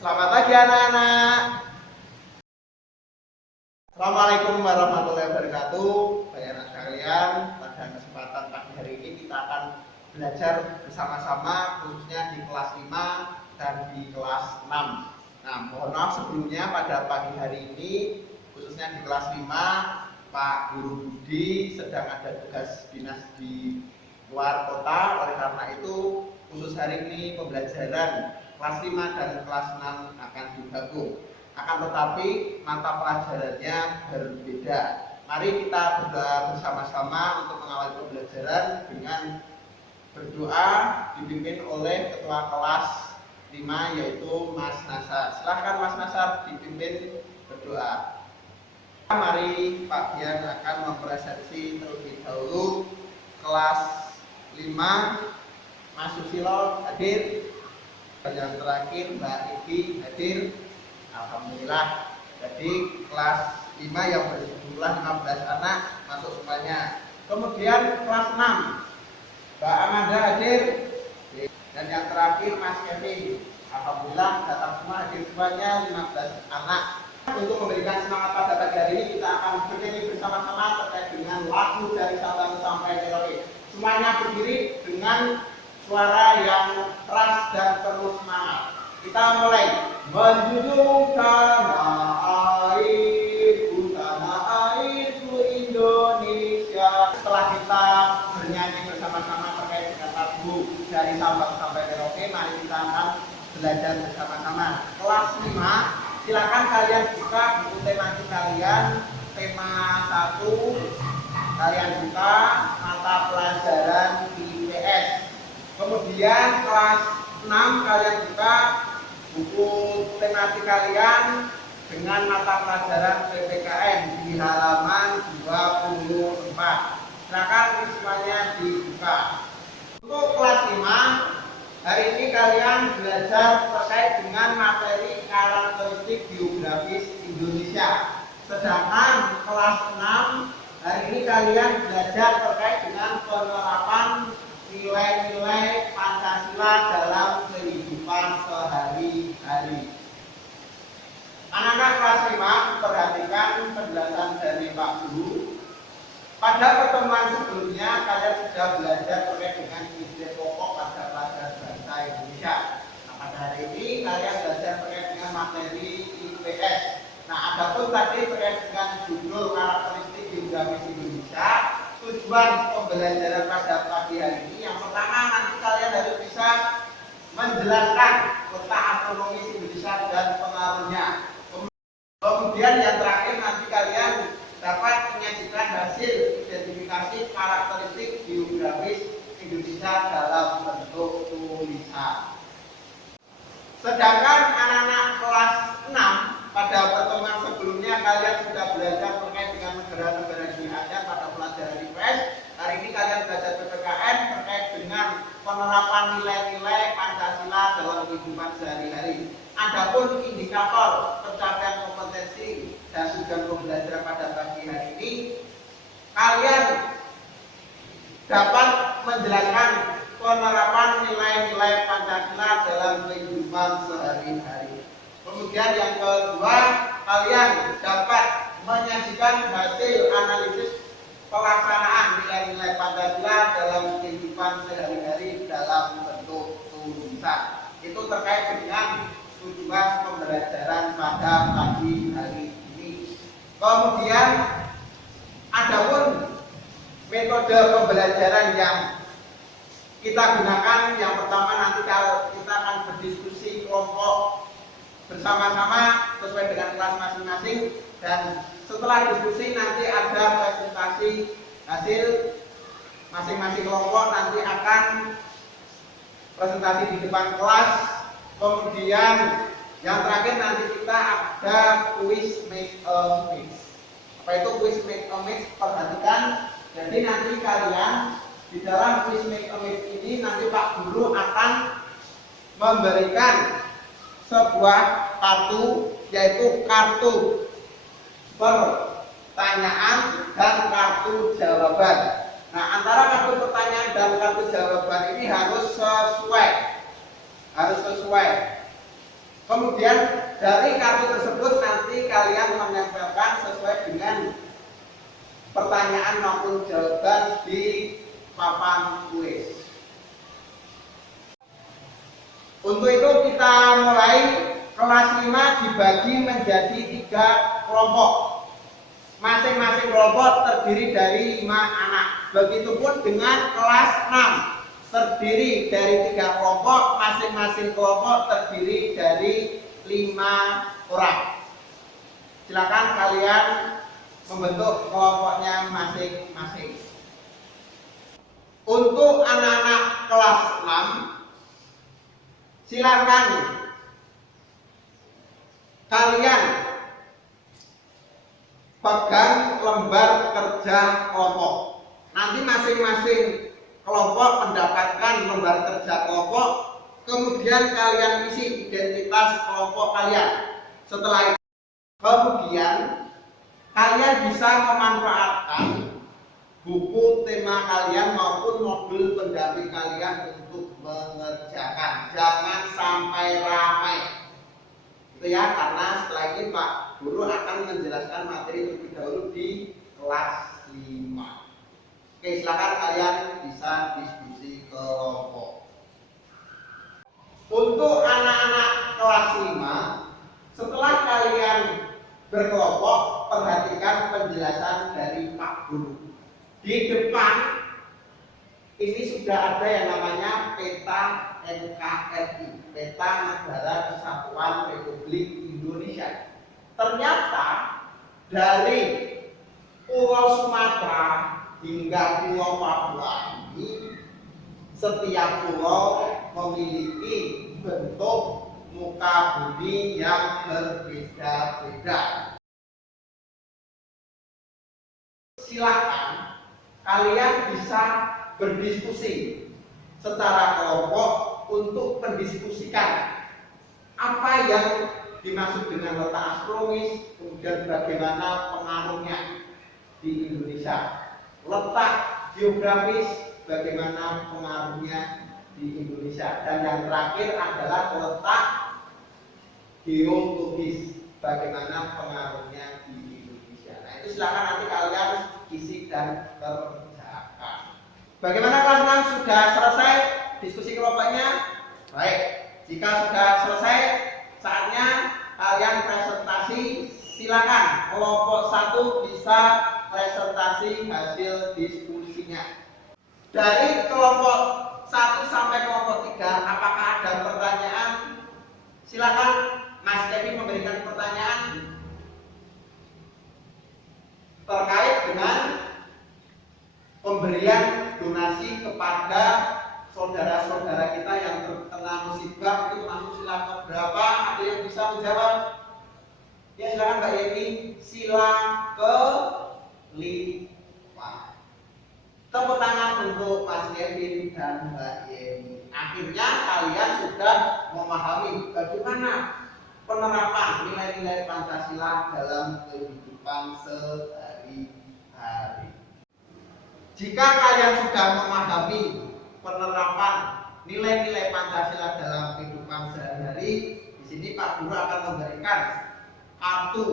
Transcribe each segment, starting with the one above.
Selamat pagi anak-anak. Assalamualaikum warahmatullahi wabarakatuh. Baik anak sekalian, pada kesempatan pagi hari ini kita akan belajar bersama-sama khususnya di kelas 5 dan di kelas 6. Nah, mohon maaf sebelumnya pada pagi hari ini khususnya di kelas 5 Pak Guru Budi sedang ada tugas dinas di luar kota. Oleh karena itu khusus hari ini pembelajaran kelas 5 dan kelas 6 akan digabung. Akan tetapi mata pelajarannya berbeda. Mari kita berdoa bersama-sama untuk mengawali pembelajaran dengan berdoa dipimpin oleh ketua kelas 5 yaitu Mas Nasar. Silahkan Mas Nasar dipimpin berdoa. Mari Pak Bian akan mempresentasi terlebih dahulu kelas 5. Mas Susilo hadir. Yang terakhir Mbak Edi hadir. Alhamdulillah. Jadi kelas 5 yang berjumlah 15 anak masuk semuanya. Kemudian kelas 6 Mbak Amanda hadir. Dan yang terakhir Mas Kevin. Alhamdulillah datang semua, hadir semuanya 15 anak. Untuk memberikan semangat pada pagi hari ini kita akan bernyanyi bersama-sama terkait dengan lagu dari Sabang sampai Merauke. Semuanya berdiri dengan suara yang keras dan penuh semangat. Kita mulai. Menjunjung tanah airku Indonesia. Setelah kita bernyanyi bersama-sama terkait dengan lagu dari Sabang sampai Merauke, mari kita akan belajar bersama-sama. Kelas 5, silakan kalian buka buku tematik kalian. Tema 1 kalian buka mata pelajaran IPS. Kemudian kelas 6 kalian buka buku tematik kalian dengan mata pelajaran PPKN di halaman 24. Silakan semuanya dibuka. Untuk kelas 5 hari ini kalian belajar terkait dengan materi karakteristik biografis Indonesia. Sedangkan kelas 6 hari ini kalian belajar terkait dengan penerapan nilai-nilai Pancasila dalam kehidupan sehari-hari. Anak-anak kelas 5, perhatikan penjelasan dari Pak Guru. Pada pertemuan sebelumnya kalian sudah belajar terkait dengan ide pokok pada pelajaran bahasa Indonesia. Nah, pada hari ini kalian belajar terkait dengan materi IPS. Nah, adapun tadi terkait dengan judul karakteristik geografis Indonesia, tujuan pembelajaran pada pagi hari ini yang pertama nanti kalian harus bisa menjelaskan letak astronomis Indonesia dan pengaruhnya. Kemudian yang terakhir nanti kalian dapat menyajikan hasil identifikasi karakteristik geografis Indonesia dalam bentuk tulisan. Sedangkan anak-anak kelas 6 pada pertemuan sebelumnya kalian sudah belajar terkait dengan negara-negara di Asia pada pelajaran IPS. Hari ini kalian belajar PPKN terkait dengan penerapan nilai-nilai Pancasila dalam kehidupan sehari-hari. Adapun indikator pencapaian kompetensi dan tujuan pembelajaran pada pagi hari ini, kalian dapat menjelaskan penerapan nilai-nilai Pancasila dalam kehidupan sehari-hari. Kemudian yang kedua, kalian dapat menyajikan hasil analisis pelaksanaan nilai-nilai Pancasila dalam kehidupan sehari-hari dalam bentuk tulisan. Itu terkait dengan tujuan pembelajaran pada pagi hari ini. Kemudian adapun metode pembelajaran yang kita gunakan, yang pertama nanti kita akan berdiskusi kelompok bersama-sama sesuai dengan kelas masing-masing, dan setelah diskusi nanti ada presentasi hasil masing-masing kelompok, nanti akan presentasi di depan kelas. Kemudian yang terakhir nanti kita ada quiz make a mix. Apa itu quiz make a mix? Perhatikan, jadi nanti kalian di dalam quiz make a mix ini nanti Pak Guru akan memberikan sebuah kartu, yaitu kartu pertanyaan dan kartu jawaban. Nah, antara kartu pertanyaan dan kartu jawaban ini harus sesuai. Kemudian dari kartu tersebut nanti kalian menempelkan sesuai dengan pertanyaan maupun jawaban di papan kuis. Untuk itu kita mulai. Kelas 5 dibagi menjadi 3 kelompok. Masing-masing kelompok terdiri dari 5 anak. Begitupun dengan kelas 6 terdiri dari 3 kelompok. Masing-masing kelompok terdiri dari 5 orang. Silakan kalian membentuk kelompoknya masing-masing. Untuk anak-anak kelas 6, silakan kalian pegang lembar kerja kelompok. Nanti masing-masing kelompok mendapatkan lembar kerja kelompok, kemudian kalian isi identitas kelompok kalian. Setelah itu, kemudian kalian bisa memanfaatkan buku tema kalian maupun modul pendamping kalian untuk mengerjakan. Jangan sampai ramai. Itu ya, karena setelah ini Pak Guru akan menjelaskan materi terlebih dahulu di kelas 5. Oke, silakan kalian bisa diskusi kelompok. Untuk anak-anak kelas 5, setelah kalian berkelompok, perhatikan penjelasan dari Pak Guru. Di depan ini sudah ada yang namanya peta NKRI, Peta Negara Kesatuan Republik Indonesia. Ternyata dari Pulau Sumatera hingga Pulau Papua ini, setiap pulau memiliki bentuk muka bumi yang berbeda-beda. Silakan kalian bisa berdiskusi secara kelompok untuk mendiskusikan apa yang dimaksud dengan letak astronomis, kemudian bagaimana pengaruhnya di Indonesia, letak geografis, bagaimana pengaruhnya di Indonesia, dan yang terakhir adalah letak geologis, bagaimana pengaruhnya di Indonesia. Nah, itu silakan nanti kalian isi dan kerjakan. Bagaimana kelas 6 sudah selesai diskusi kelompoknya? Baik, jika sudah selesai, saatnya kalian presentasi. Silakan kelompok 1 bisa presentasi hasil diskusinya. Dari kelompok 1 sampai kelompok 3, apakah ada pertanyaan? Silakan Mas Kevin memberikan pertanyaan terkait dengan pemberian donasi kepada saudara-saudara kita yang terkena musibah. Itu masuk sila keberapa? Ada yang bisa menjawab? Ya, silakan Mbak Yeni. Sila ke-5. Tepuk tangan untuk Mas Kevin dan Mbak Yeni. Akhirnya kalian sudah memahami bagaimana penerapan nilai-nilai Pancasila dalam kehidupan sehari-hari. Jika kalian sudah memahami penerapan nilai-nilai Pancasila dalam kehidupan sehari-hari, di sini Pak Guru akan memberikan kartu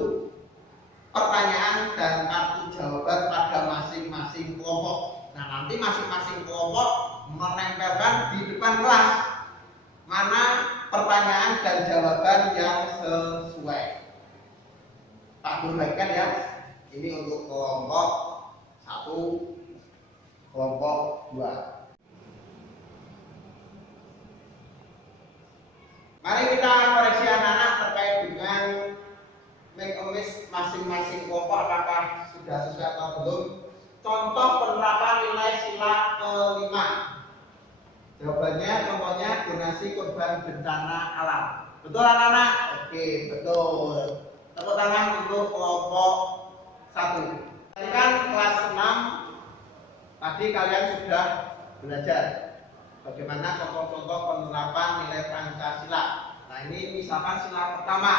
pertanyaan dan kartu jawaban pada masing-masing kelompok. Nah, nanti masing-masing kelompok menempelkan di depan kelas mana pertanyaan dan jawaban yang sesuai. Pak Guru bagikan ya. Ini untuk kelompok 1, kelompok 2. Mari kita koreksi anak-anak terkait dengan make a miss masing-masing kelompok, apakah sudah sesuai atau belum. Contoh penerapan nilai sila ke-5. Jawabannya contohnya donasi korban bencana alam. Betul anak-anak? Oke, betul. Tepuk tangan untuk kelompok 1. Tadi kan kelas 6, tadi kalian sudah belajar bagaimana contoh-contoh penerapan nilai Pancasila. Nah, ini misalkan sila pertama.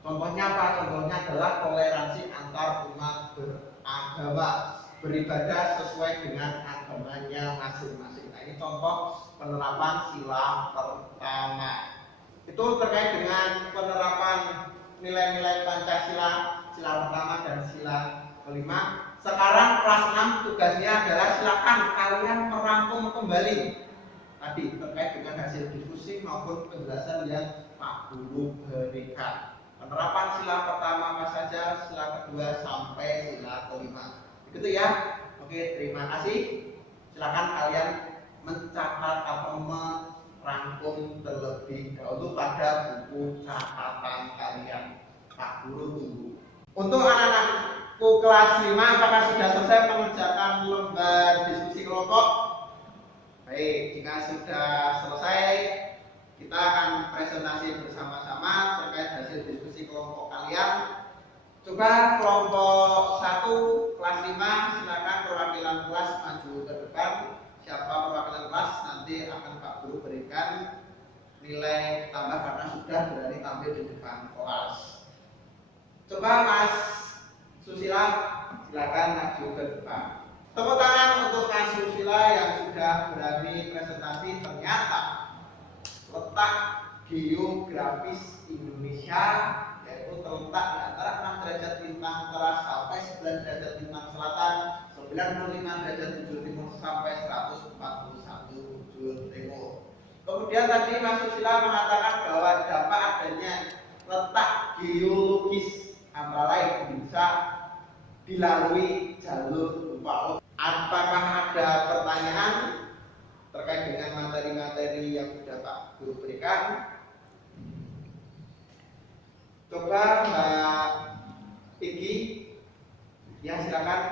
Contohnya apa? Contohnya adalah toleransi antar umat beragama, beribadah sesuai dengan agamanya masing-masing. Nah, ini contoh penerapan sila pertama. Itu terkait dengan penerapan nilai-nilai Pancasila, sila pertama dan sila kelima. Sekarang kelas 6 tugasnya adalah silakan kalian merangkum kembali tadi terkait dengan hasil diskusi maupun penjelasan yang Pak Guru berikan. Penerapan sila pertama apa saja, sila kedua sampai sila kelima. Begitu ya. Oke, terima kasih. Silakan kalian mencatat atau merangkum terlebih dahulu pada buku catatan kalian. Pak Guru tunggu. Untuk anak-anakku kelas 5, apakah sudah selesai mengerjakan lembar diskusi kelompok? Baik, jika sudah selesai, kita akan presentasi bersama-sama terkait hasil diskusi kelompok kalian. Coba kelompok 1 kelas 5, silakan perwakilan kelas maju ke depan. Siapa perwakilan kelas nanti akan Pak Guru berikan nilai tambah karena sudah berani tampil di depan kelas. Coba Mas Susila, silakan maju ke depan. Tepuk tangan untuk Mas Susila yang sudah berani presentasi. Ternyata letak geografis Indonesia yaitu terletak di antara 6 derajat bintang utara sampai 9 derajat bintang selatan, 95 derajat bujur timur sampai 141 bujur timur. Kemudian tadi Mas Susila mengatakan bahwa dapat adanya letak geologis antara lain bisa dilalui jalur laut. Apakah ada pertanyaan terkait dengan materi-materi yang sudah Pak Guru berikan? Coba Mbak Igi, ya silakan.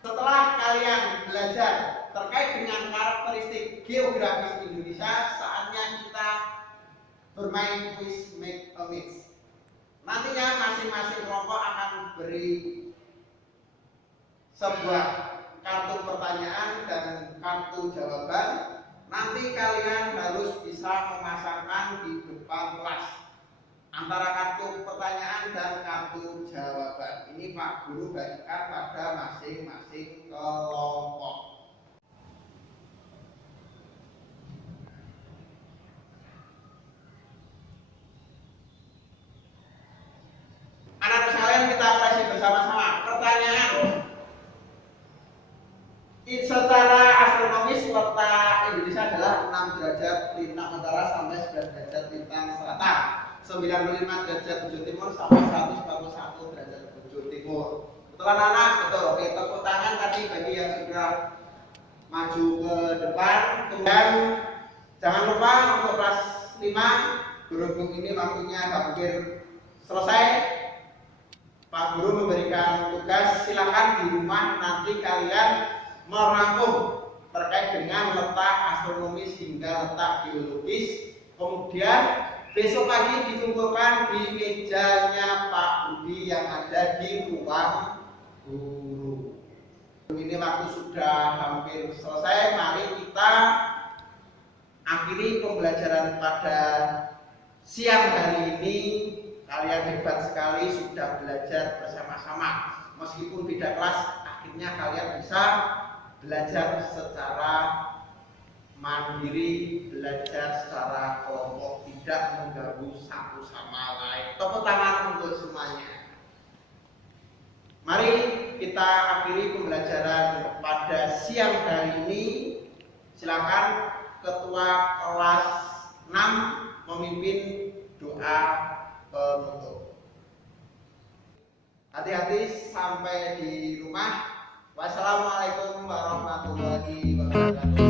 Setelah kalian belajar terkait dengan karakteristik geografis Indonesia, saatnya kita bermain quiz make a mix. Nantinya masing-masing kelompok akan beri sebuah kartu pertanyaan dan kartu jawaban. Nanti kalian harus bisa memasangkan di depan kelas antara kartu pertanyaan dan kartu jawaban. Ini Pak Guru bagikan pada masing-masing kelompok. Anak-anak sekalian, kita koreksi bersama-sama. Pertanyaan. Secara astronomis letak Indonesia adalah 6 derajat lintang utara sampai 9 derajat lintang selatan, 95 derajat bujur timur sampai 141 derajat bujur timur. Betul anak-anak? Betul. Oke, tepuk tangan tadi bagi yang sudah maju ke depan. Kemudian jangan lupa untuk kelas 5, berhubung ini waktunya hampir selesai, Pak Guru memberikan tugas, silakan di rumah nanti kalian merangkum terkait dengan letak astronomis hingga letak geologis. Kemudian besok pagi dikumpulkan di mejanya Pak Budi yang ada di ruang guru. Ini waktu sudah hampir selesai. Mari kita akhiri pembelajaran pada siang hari ini. Kalian hebat sekali sudah belajar bersama-sama. Meskipun beda kelas, akhirnya kalian bisa belajar secara mandiri, belajar secara kelompok, tidak mengganggu satu sama lain. Tepuk tangan untuk semuanya. Mari kita akhiri pembelajaran pada siang hari ini. Silakan Ketua kelas 6 memimpin doa penutup. Hati-hati sampai di rumah. Wassalamualaikum warahmatullahi wabarakatuh.